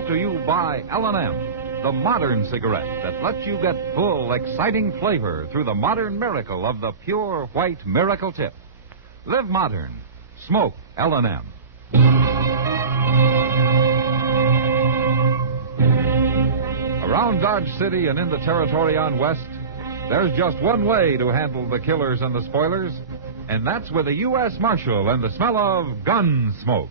Brought to you by L&M, the modern cigarette that lets you get full, exciting flavor through the modern miracle of the pure white miracle tip. Live modern. Smoke L&M. Around Dodge City and in the territory on West, there's just one way to handle the killers and the spoilers, and that's with a U.S. Marshal and the smell of Gunsmoke.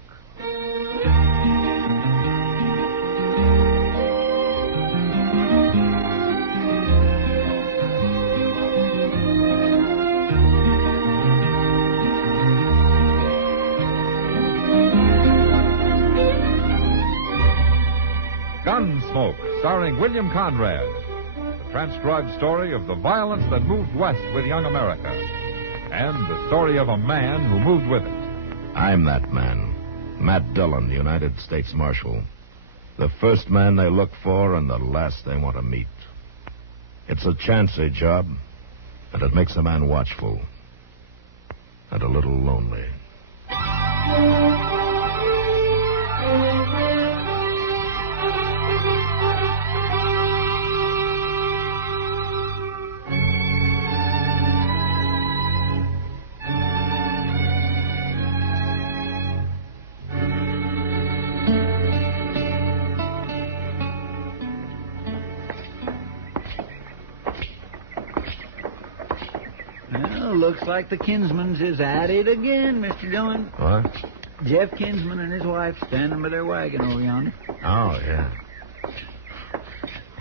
Gunsmoke, starring William Conrad. The transcribed story of the violence that moved west with young America. And the story of a man who moved with it. I'm that man. Matt Dillon, the United States Marshal. The first man they look for and the last they want to meet. It's a chancy job, and it makes a man watchful. And a little lonely. Looks like the Kinsmans is at it again, Mr. Dillon. What? Jeff Kinsman and his wife standing by their wagon over yonder. Oh, yeah.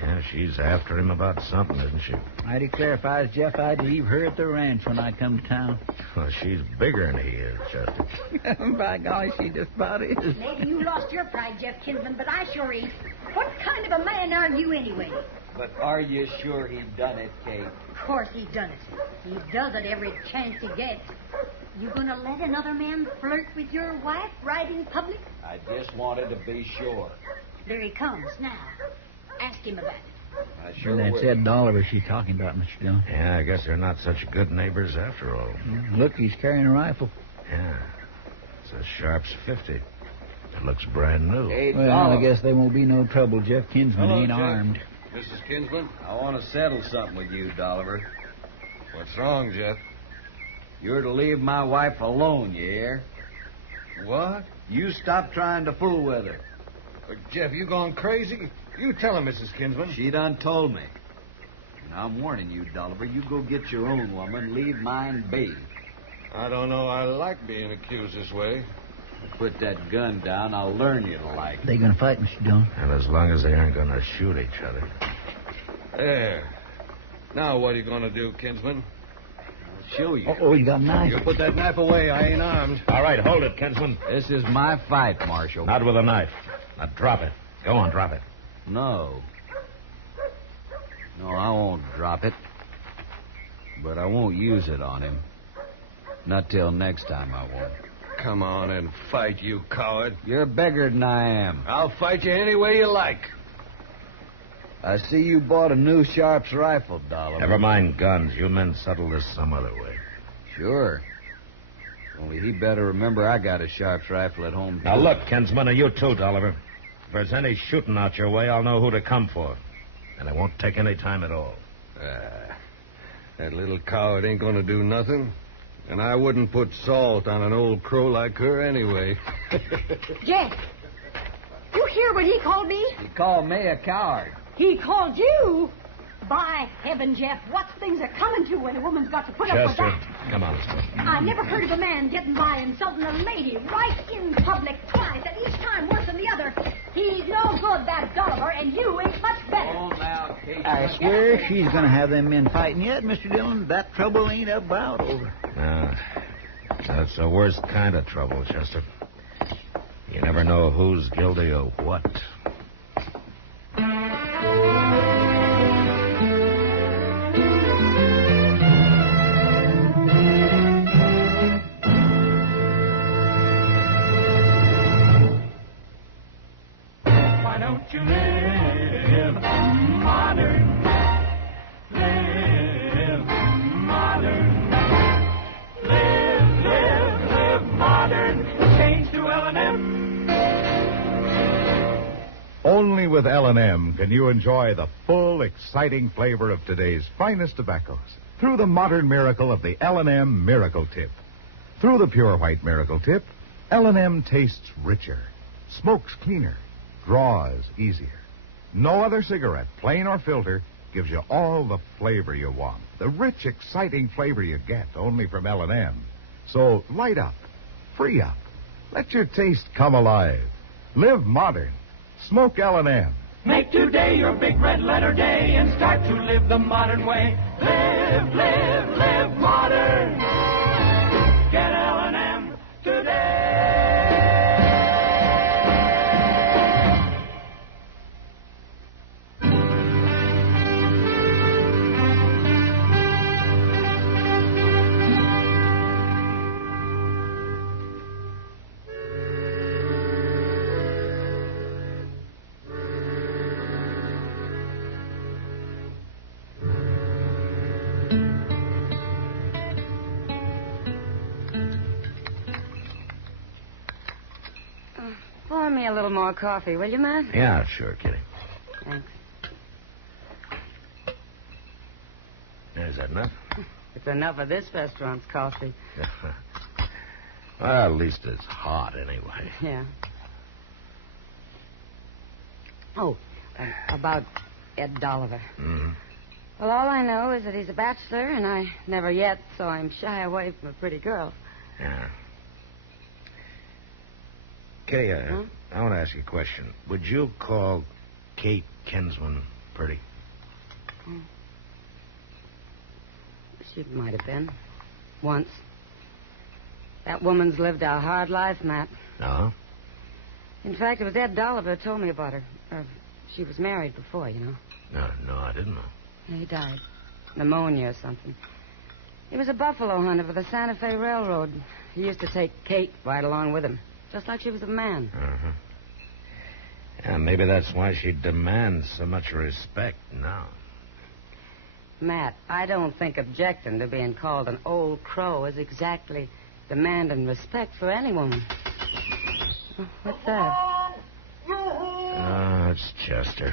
Yeah, she's after him about something, isn't she? I declare if I was Jeff, I'd leave her at the ranch when I come to town. Well, she's bigger than he is, Chester. By golly, she just about is. Maybe you lost your pride, Jeff Kinsman, but I sure ain't. What kind of a man are you anyway? But are you sure he done it, Kate? Of course he done it. He does it every chance he gets. You gonna let another man flirt with your wife right in public? I just wanted to be sure. There he comes now. Ask him about it. I sure And that's will. Ed Dolliver she's talking about, Mr. Dillon. Yeah, I guess they're not such good neighbors after all. Look, he's carrying a rifle. Yeah. It's a Sharps 50. It looks brand new. Hey, Well, Dollar. I guess there won't be no trouble. Jeff Kinsman Hello, ain't Jeff. armed. Mrs. Kinsman? I want to settle something with you, Dolliver. What's wrong, Jeff? You're to leave my wife alone, you hear? What? You stop trying to fool with her. Jeff, you gone crazy? You tell her, Mrs. Kinsman. She done told me. And I'm warning you, Dolliver, you go get your own woman. Leave mine be. I don't know I like being accused this way. Put that gun down, I'll learn you to like it. They gonna fight, Mr. Dillon? And as long as they aren't going to shoot each other. There. Now what are you going to do, Kinsman? I'll show you. Oh, you got a knife. You put that knife away. I ain't armed. All right, hold it, Kinsman. This is my fight, Marshal. Not with a knife. Now drop it. Go on, drop it. No. No, I won't drop it. But I won't use it on him. Not till next time I won't. Come on and fight, you coward. You're bigger than I am. I'll fight you any way you like. I see you bought a new Sharps rifle, Dollar. Never mind guns. You men settle this some other way. Sure. Only he better remember I got a Sharps rifle at home. Now look, Kinsman, and you too, Dolliver. If there's any shooting out your way, I'll know who to come for. And it won't take any time at all. That little coward ain't going to do nothing. And I wouldn't put salt on an old crow like her anyway. Jeff, you hear what he called me? He called me a coward. He called you? By heaven, Jeff, what things are coming to when a woman's got to put up with Chester, that? come on. I never heard of a man getting by insulting a lady right in public twice, and each time worse than the other. He's no good, that Dolliver, and you ain't much better. Oh, now, Kate. I swear she's gonna have them men fighting yet, Mr. Dillon. That trouble ain't about over. That's the worst kind of trouble, Chester. You never know who's guilty of what. Why don't you live modern? Live modern. Live modern. Change to L&M. with L&M can you enjoy the full, exciting flavor of today's finest tobaccos through the modern miracle of the L&M Miracle Tip. Through the pure white Miracle Tip, L&M tastes richer, smokes cleaner, draws easier. No other cigarette, plain or filter, gives you all the flavor you want. The rich, exciting flavor you get only from L&M. So light up, free up, let your taste come alive. Live modern. Smoke L&M. Make today your big red letter day and start to live the modern way. Live, live, live modern. Get L&M today. Pour me a little more coffee, will you, Matt? Yeah, sure, Kitty. Thanks. Is that enough? It's enough of this restaurant's coffee. Well, at least it's hot anyway. Yeah. Oh, about Ed Dolliver. Mm-hmm. Well, all I know is that he's a bachelor, and I never yet saw him shy away from a pretty girl. Yeah. Kitty, I want to ask you a question. Would you call Kate Kinsman pretty? She might have been. Once. That woman's lived a hard life, Matt. No? In fact, it was Ed Dolliver who told me about her. She was married before, you know. No, I didn't know. He died. Pneumonia or something. He was a buffalo hunter for the Santa Fe Railroad. He used to take Kate right along with him. Just like she was a man. Uh-huh. Yeah, maybe that's why she demands so much respect now. Matt, I don't think objecting to being called an old crow is exactly demanding respect for any woman. What's that? Oh, it's Chester.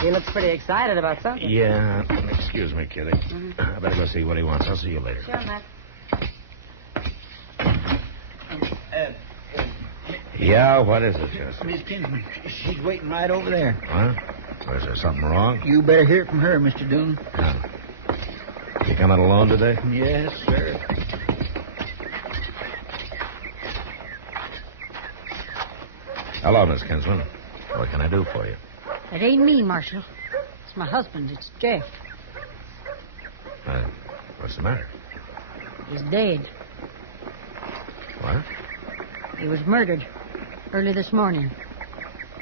He looks pretty excited about something. Yeah. Excuse me, Kitty. I better go see what he wants. I'll see you later. Sure, Matt. Yeah, what is it, Chester? Miss Kinsman, she's waiting right over there. What? Is there something wrong? You better hear it from her, Mr. Dillon. You coming alone today? Yes, sir. Hello, Miss Kinsman. What can I do for you? It ain't me, Marshal. It's my husband. It's Jeff. What's the matter? He's dead. What? He was murdered early this morning.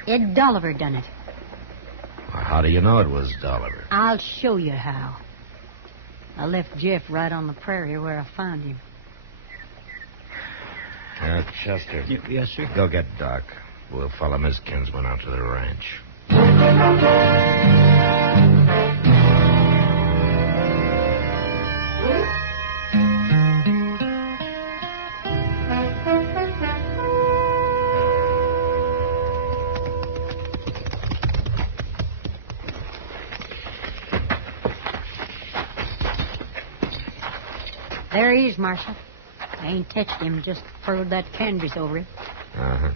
Ed Dolliver done it. Well, how do you know it was Dolliver? I'll show you how. I left Jeff right on the prairie where I found him. Chester. Yes, sir. Go get Doc. We'll follow Miss Kinsman out to the ranch. There he is, Marshal. I ain't touched him, just furled that canvas over him. Uh-huh.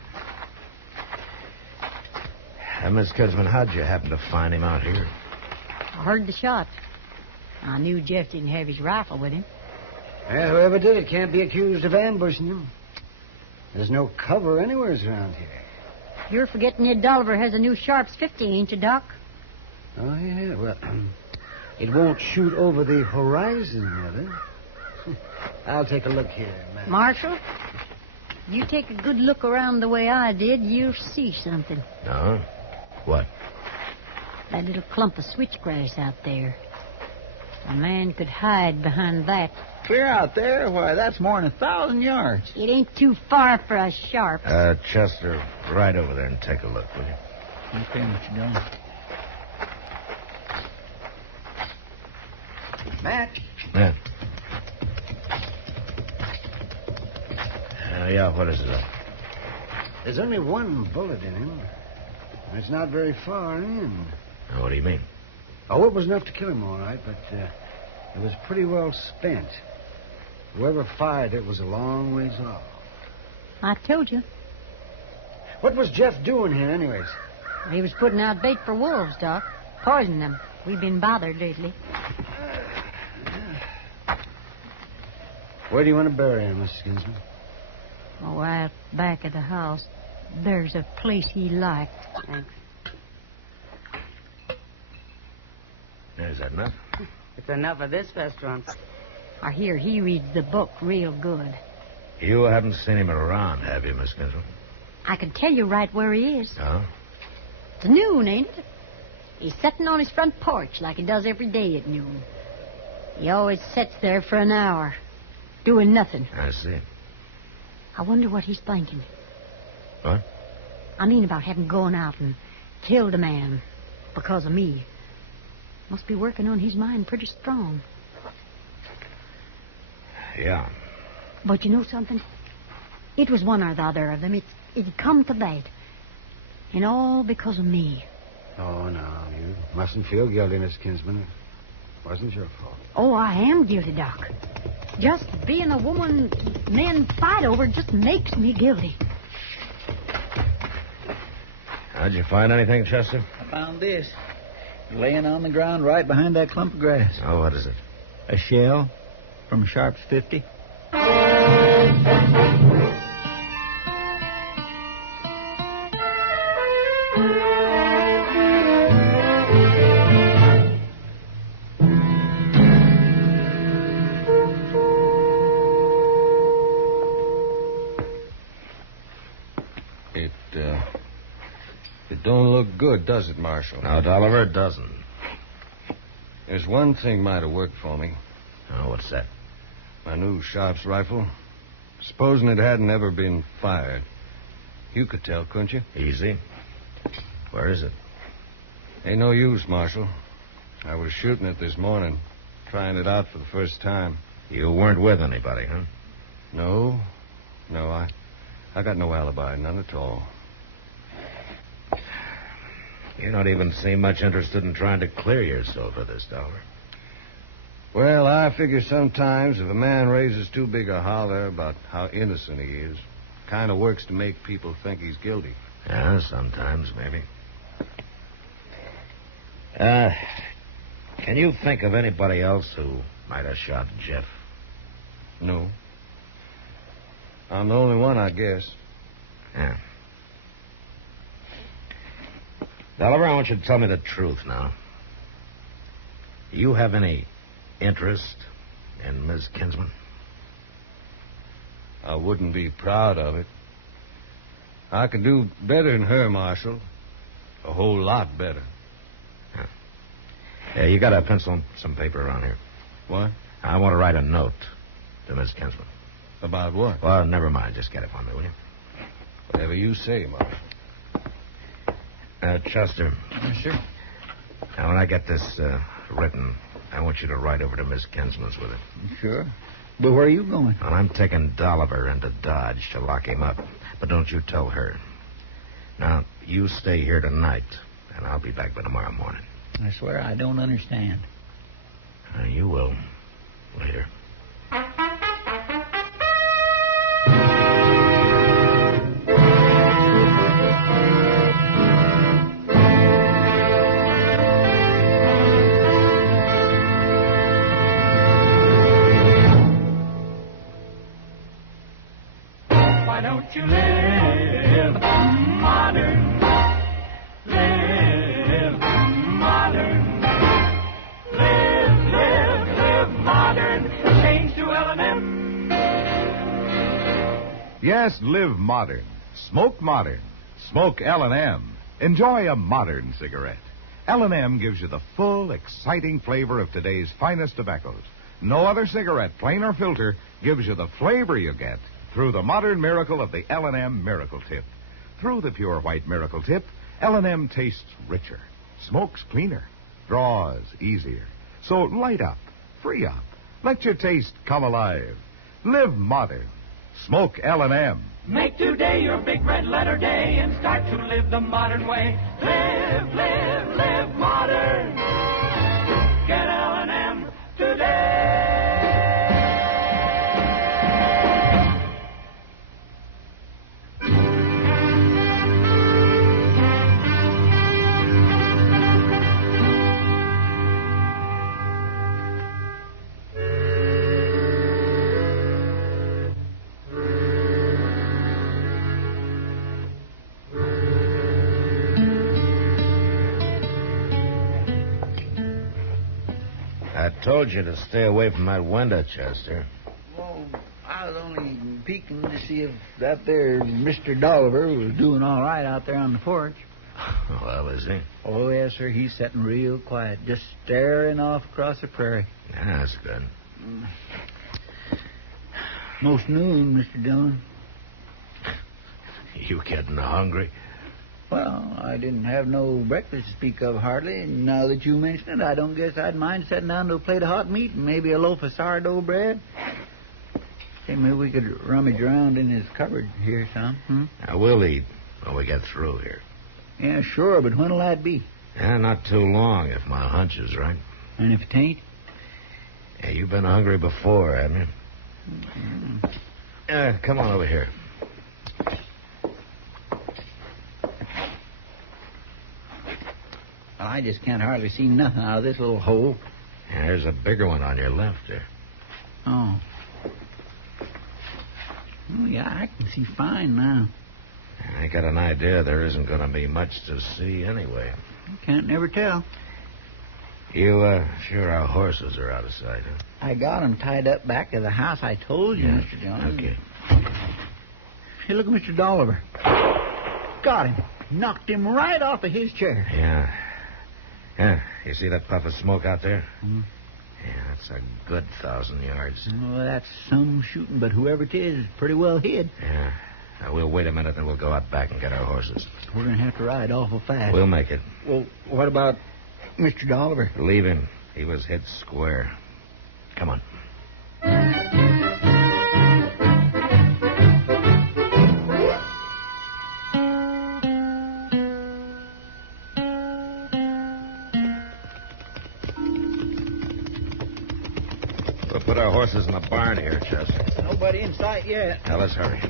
Miss Kinsman, how'd you happen to find him out here? I heard the shots. I knew Jeff didn't have his rifle with him. Well, whoever did it can't be accused of ambushing him. There's no cover anywhere around here. You're forgetting Ed Dolliver has a new Sharps 50, ain't you, Doc? Oh, yeah. Well, it won't shoot over the horizon, Mother. I'll take a look here, man. Marshal, you take a good look around the way I did, you'll see something. No? What? That little clump of switchgrass out there. A man could hide behind that. Clear out there? Why, that's more than 1,000 yards. It ain't too far for a Sharps. Chester, right over there and take a look, will you? Okay, Mr. Dillon. Matt. Yeah. Yeah, what is it? There's only one bullet in him. It's not very far in. Now, what do you mean? Oh, it was enough to kill him, all right, but it was pretty well spent. Whoever fired it was a long ways off. I told you. What was Jeff doing here, anyways? He was putting out bait for wolves, Doc. Poisoning them. We've been bothered lately. Where do you want to bury him, Mrs. Kinsman? Oh, out back of the house. There's a place he liked. Thanks. Is that enough? It's enough of this restaurant. I hear he reads the book real good. You haven't seen him around, have you, Miss Kinsman? I can tell you right where he is. Oh? It's noon, ain't it? He's sitting on his front porch like he does every day at noon. He always sits there for an hour, doing nothing. I see. I wonder what he's thinking. What? I mean about having gone out and killed a man because of me. Must be working on his mind pretty strong. Yeah. But you know something? It was one or the other of them. It'd come to that. And all because of me. Oh, no, you mustn't feel guilty, Miss Kinsman. It wasn't your fault. Oh, I am guilty, Doc. Just being a woman men fight over just makes me guilty. How'd you find anything, Chester? I found this. Laying on the ground right behind that clump of grass. Oh, what is it? A shell from Sharp's 50. It don't look good, does it, Marshal? No, Dolliver, it doesn't. There's one thing might have worked for me. Oh, what's that? My new Sharp's rifle. Supposing it hadn't ever been fired. You could tell, couldn't you? Easy. Where is it? Ain't no use, Marshal. I was shooting it this morning, trying it out for the first time. You weren't with anybody, huh? No, I got no alibi, none at all. You don't even seem much interested in trying to clear yourself of this, Dolliver. Well, I figure sometimes if a man raises too big a holler about how innocent he is, kind of works to make people think he's guilty. Yeah, sometimes, maybe. Can you think of anybody else who might have shot Jeff? No. I'm the only one, I guess. Yeah. Dolliver, I want you to tell me the truth now. Do you have any interest in Miss Kinsman? I wouldn't be proud of it. I can do better than her, Marshal. A whole lot better. Yeah, you got a pencil and some paper around here. What? I want to write a note to Miss Kinsman. About what? Well, never mind. Just get it for me, will you? Whatever you say, Marshal. Chester. Yes, sir. Now, when I get this written, I want you to ride over to Miss Kinsman's with it. Sure. But where are you going? Well, I'm taking Dolliver into Dodge to lock him up. But don't you tell her. Now, you stay here tonight, and I'll be back by tomorrow morning. I swear I don't understand. You will. Later. Why don't you live modern? Live modern. Live modern. Change to L&M. Yes, live modern. Smoke modern. Smoke L&M. Enjoy a modern cigarette. L&M gives you the full, exciting flavor of today's finest tobaccos. No other cigarette, plain or filter, gives you the flavor you get through the modern miracle of the L&M Miracle Tip. Through the pure white Miracle Tip, L&M tastes richer, smokes cleaner, draws easier. So light up, free up, let your taste come alive. Live modern. Smoke L&M. Make today your big red letter day and start to live the modern way. Live, live, live modern. Get L&M today. I told you to stay away from that window, Chester. Well, I was only peeking to see if that there Mr. Dolliver was doing all right out there on the porch. Well, is he? Oh, yes, sir. He's sitting real quiet, just staring off across the prairie. Yeah, that's good. Most noon, Mr. Dillon. You getting hungry? Well, I didn't have no breakfast to speak of hardly, and now that you mention it, I don't guess I'd mind sitting down to a plate of hot meat and maybe a loaf of sourdough bread. Say, maybe we could rummage around in his cupboard here some. Now, we'll eat when we get through here. Yeah, sure, but when'll that be? Yeah, not too long, if my hunch is right. And if it ain't? Yeah, you've been hungry before, haven't you? Come on over here. Well, I just can't hardly see nothing out of this little hole. Yeah, there's a bigger one on your left there. Oh. Oh, yeah, I can see fine now. I got an idea there isn't going to be much to see anyway. Can't never tell. You sure our horses are out of sight, huh? I got 'em tied up back of the house. I told you, Yeah. Mr. Jones. Okay. Hey, look at Mr. Dolliver. Got him. Knocked him right off of his chair. Yeah. Yeah, you see that puff of smoke out there? Hmm. Yeah, that's a good 1,000 yards. Well, that's some shooting, but whoever it is pretty well hid. Yeah. Now, we'll wait a minute and we'll go out back and get our horses. We're going to have to ride awful fast. We'll make it. Well, what about Mr. Dolliver? Leave him. He was hit square. Come on. We'll put our horses in the barn here, Chester. Nobody in sight yet. Now, let's hurry.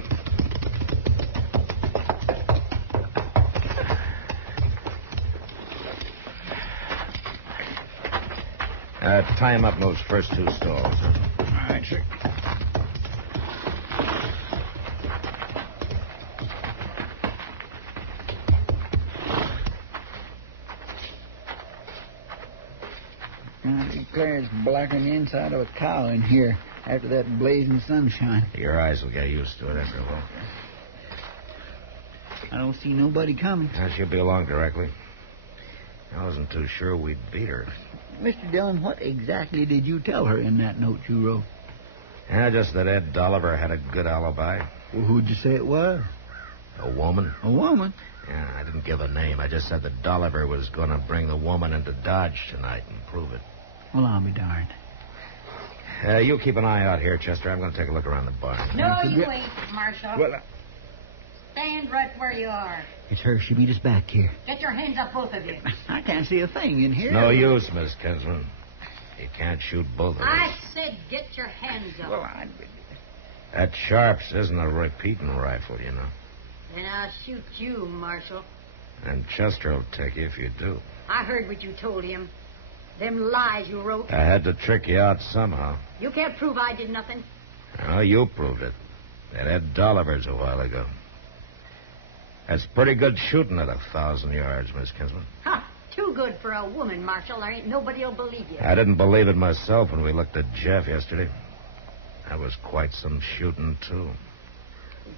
Tie him up in those first two stalls. All right, sir. I declare it's blacker than the inside of a cow in here after that blazing sunshine. Your eyes will get used to it after a while. I don't see nobody coming. She'll be along directly. I wasn't too sure we'd beat her. Mr. Dillon, what exactly did you tell her in that note you wrote? Yeah, just that Ed Dolliver had a good alibi. Well, who'd you say it was? A woman. A woman? Yeah, I didn't give a name. I just said that Dolliver was going to bring the woman into Dodge tonight and prove it. Well, I'll be darned. You keep an eye out here, Chester. I'm going to take a look around the barn. No, you ain't, Marshal. Well, Stand right where you are. it's her. She beat us back here. Get your hands up, both of you. I can't see a thing in here. No use, Miss Kinsman. You can't shoot both of us. I said get your hands up. Well, I... That Sharps isn't a repeating rifle, you know. Then I'll shoot you, Marshal. And Chester will take you if you do. I heard what you told him. Them lies you wrote. I had to trick you out somehow. You can't prove I did nothing. Oh, you proved it. That Ed Dolliver's a while ago. That's pretty good shooting at 1,000 yards, Miss Kinsman. Ha! Too good for a woman, Marshal. There ain't nobody'll believe you. I didn't believe it myself when we looked at Jeff yesterday. That was quite some shooting, too.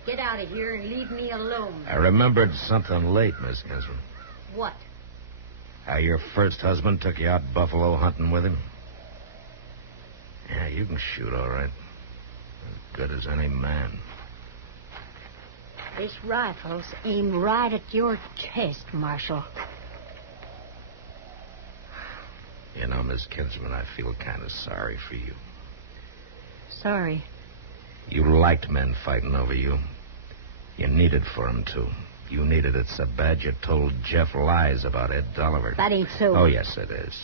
Get out of here and leave me alone. I remembered something late, Miss Kinsman. What? How your first husband took you out buffalo hunting with him. Yeah, you can shoot all right. As good as any man. This rifle's aimed right at your chest, Marshal. You know, Miss Kinsman, I feel kind of sorry for you. Sorry. You liked men fighting over you. You need it for him, too. You needed it so bad you told Jeff lies about Ed Dolliver. That ain't so. Oh, yes, it is.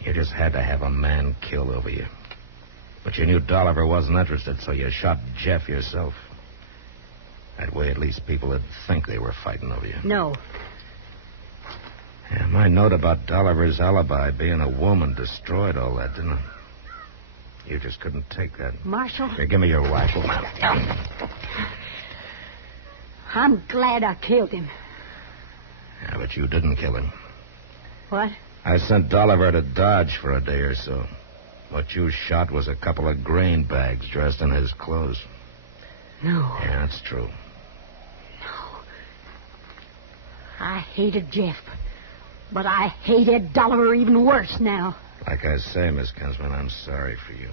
You just had to have a man killed over you. But you knew Dolliver wasn't interested, so you shot Jeff yourself. That way, at least people would think they were fighting over you. No. Yeah, my note about Dolliver's alibi being a woman destroyed all that, didn't it? You just couldn't take that. Marshal? Here, give me your rifle. I'm glad I killed him. Yeah, but you didn't kill him. What? I sent Dolliver to Dodge for a day or so. What you shot was a couple of grain bags dressed in his clothes. No. Yeah, that's true. No. I hated Jeff, but I hated Dolliver even worse now. Like I say, Miss Kinsman, I'm sorry for you.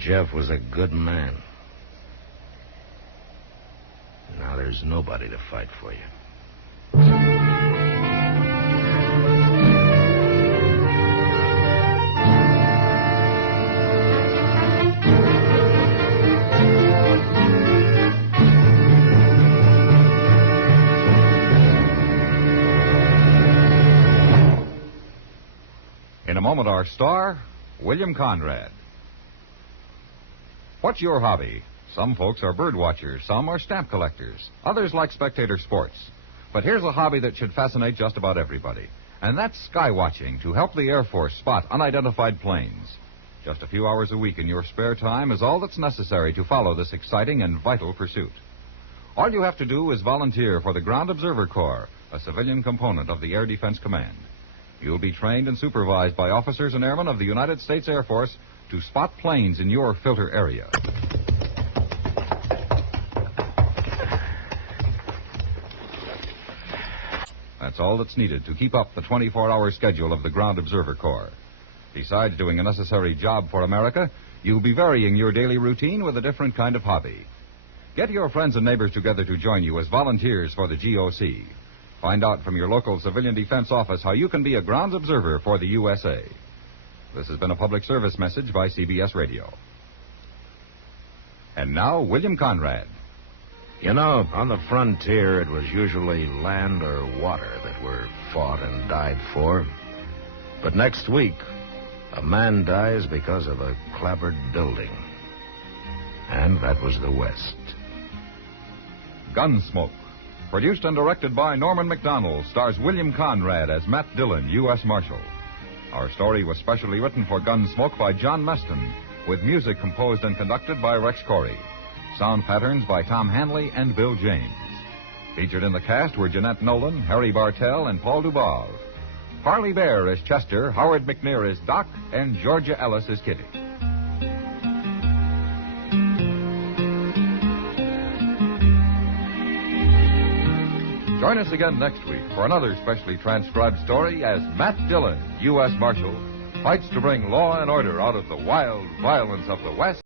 Jeff was a good man. Now there's nobody to fight for you. In a moment, our star, William Conrad. What's your hobby? Some folks are bird watchers, some are stamp collectors, others like spectator sports. But here's a hobby that should fascinate just about everybody, and that's sky watching to help the Air Force spot unidentified planes. Just a few hours a week in your spare time is all that's necessary to follow this exciting and vital pursuit. All you have to do is volunteer for the Ground Observer Corps, a civilian component of the Air Defense Command. You'll be trained and supervised by officers and airmen of the United States Air Force to spot planes in your filter area. That's all that's needed to keep up the 24-hour schedule of the Ground Observer Corps. Besides doing a necessary job for America, you'll be varying your daily routine with a different kind of hobby. Get your friends and neighbors together to join you as volunteers for the GOC. Find out from your local civilian defense office how you can be a grounds observer for the USA. This has been a public service message by CBS Radio. And now, William Conrad. You know, on the frontier, it was usually land or water that were fought and died for. But next week, a man dies because of a clapboard building. And that was the West. Gunsmoke. Produced and directed by Norman Macdonnell, stars William Conrad as Matt Dillon, U.S. Marshal. Our story was specially written for Gunsmoke by John Meston, with music composed and conducted by Rex Corey. Sound patterns by Tom Hanley and Bill James. Featured in the cast were Jeanette Nolan, Harry Bartell, and Paul Dubov. Harley Bear as Chester, Howard McNear as Doc, and Georgia Ellis as Kitty. Join us again next week for another specially transcribed story as Matt Dillon, U.S. Marshal, fights to bring law and order out of the wild violence of the West